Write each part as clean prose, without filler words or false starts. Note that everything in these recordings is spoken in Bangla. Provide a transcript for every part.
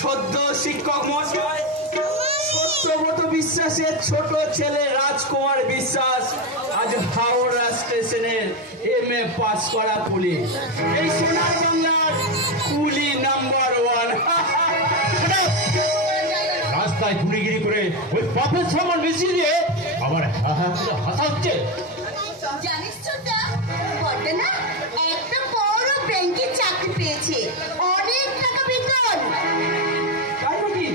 সদ্য শিক্ষক মহাশয় সত্যব্রত বিশ্বাসের ছোট ছেলে রাজকুমার বিশ্বাস আজ হাওড়া স্টেশনের MA পাস করা পুলিশ, এই সোনার বাংলার কুলি নাম্বার 1। রাস্তায় গুলিগিরি করে ওই পাপের সামান মিশিয়ে দিয়ে আবার হাসা হচ্ছে। জানিস ছোটা, বড়টা না একটা বড় ব্যাংকে চাকরি পেয়েছে, অনেক টাকা বেতন। তাই নাকি?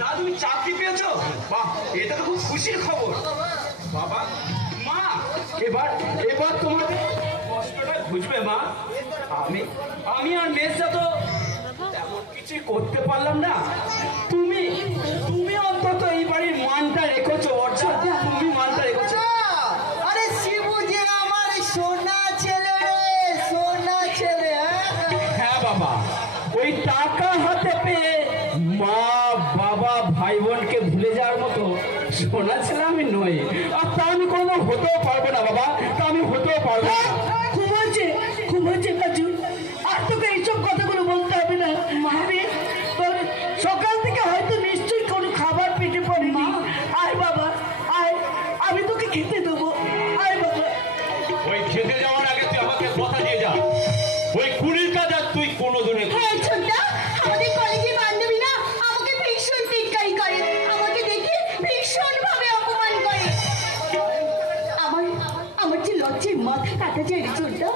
না তুমি চাকরি পেয়েছো? বাহ, এটা তো খুব খুশির খবর। বাবা মা, এবার এবার তোমাদের কষ্টটা বুঝবে মা। আমি আর মেয়েটা তো তেমন কিছুই করতে পারলাম না। তুমি তুমি অন্তত এই বাড়ির মানটা রেখেছো অর্জুন, তুমি মানটা রেখেছো। আরে শিবু যে আমার সোনা ছেলে রে, সোনা ছেলে। হ্যাঁ বাবা, ওই টাকা হাতে পেয়ে মা বাবা ভাই বোনকে ভুলে যাওয়ার মতো সোনা ছেলে আমি নই, আর তা আমি কোনো হতেও পারবো না বাবা, তা আমি হতেও পারবো না। খুব হচ্ছে কাজু, আর তোকে এইসব কথাগুলো বলতে হবে না। মারে তোর সকাল থেকে হয়তো নিশ্চয়ই কোনো খাবার পেটে পড়েনি। আয় বাবা আয়, আমি তোকে খেতে দেবো। আয় বাবা। ওই খেতে যাওয়ার আগে তুই আমাকে কথা দিয়ে যা, ওই কুড়ির কাজ আর তুই কোনোদিনে। হ্যাঁ ছোটটা, আমাদের কলেজের বান্ধবী না আমাকে ভীষণ টিটকারি করে, আমাকে দেখে ভীষণ ভাবে অপমান করে। আমার যে লজ্জায় মাথা কাটা যায় রে ছোটটা।